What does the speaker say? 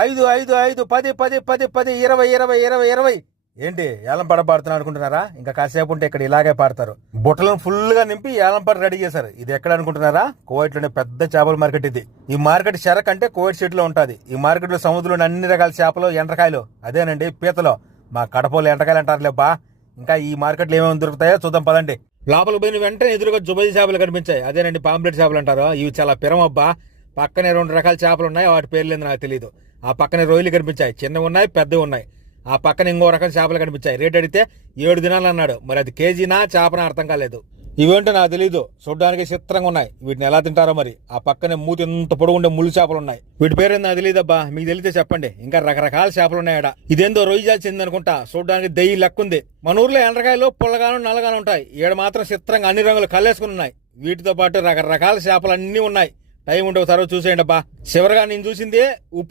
ఐదు ఐదు ఐదు 10 10 10 10 20 20 20 20. ఏంటి ఏలం పాట పాడుతున్నా అనుకుంటున్నారా? ఇంకా కాసేపు ఉంటే ఇక్కడ ఇలాగే పాడతారు. బుట్టలను ఫుల్ గా నింపి ఏలం పాట రెడీ చేశారు. ఇది ఎక్కడ అనుకుంటున్నారా? కువైట్ లోనే పెద్ద చేపల మార్కెట్ ఇది. ఈ మార్కెట్ షరక్ అంటే కువైట్ సిటీ లో ఉంటది. ఈ మార్కెట్ లో సముద్రంలో అన్ని రకాల చేపలు, ఎండ్రకాయలు, అదేనండి పీతలు. మా కడపలో ఎండ్రకాయలు అంటారులేబ్బా. ఇంకా ఈ మార్కెట్ లో ఏమేమి దొరుకుతాయో చూద్దాం పదండి. లోపలికి పోయిన వెంటనే ఎదురుగా జుబై చేపలు కనిపించాయి. అదేనండి పాంప్లెట్ చేపలు అంటారు. ఇవి చాలా పిరమబ్బా. పక్కనే 2 రకాల చేపలు ఉన్నాయి, వాటి పేర్లేదు నాకు తెలియదు. ఆ పక్కనే రొయ్యలు కనిపించాయి, చిన్నవి ఉన్నాయి, పెద్దవి ఉన్నాయి. ఆ పక్కన ఇంకో రకం చేపలు కనిపించాయి. రేట్ అడిగితే 7 దినాలు అన్నాడు. మరి అది కేజీనా చేపనా అర్థం కాలేదు. ఇవేంటో నాకు తెలీదు, చూడడానికి చిత్రంగా ఉన్నాయి. వీటిని ఎలా తింటారో మరి. ఆ పక్కనే మూతి ఎంత పొడుగుండే ముళ్ళు చేపలు ఉన్నాయి. వీటి పేరేందో నాకు తెలియదబ్బా, మీకు తెలిస్తే చెప్పండి. ఇంకా రకరకాల చేపలు ఉన్నాయట. ఇదేందో రొయ్య జాల్సింది అనుకుంటా, చూడడానికి దెయ్యి లెక్కుంది. మన ఊర్లో ఎండ్రకాయలు పుల్లగాను నల్లగాను ఉంటాయి. ఈడ మాత్రం చిత్రంగా అన్ని రంగులు కల్లేసుకుని ఉన్నాయి. వీటితో పాటు రకరకాల చేపలు అన్ని ఉన్నాయి. టైం ఉంటే ఒకసారి చూసేయండి అబ్బా. చివరిగా నేను చూసింది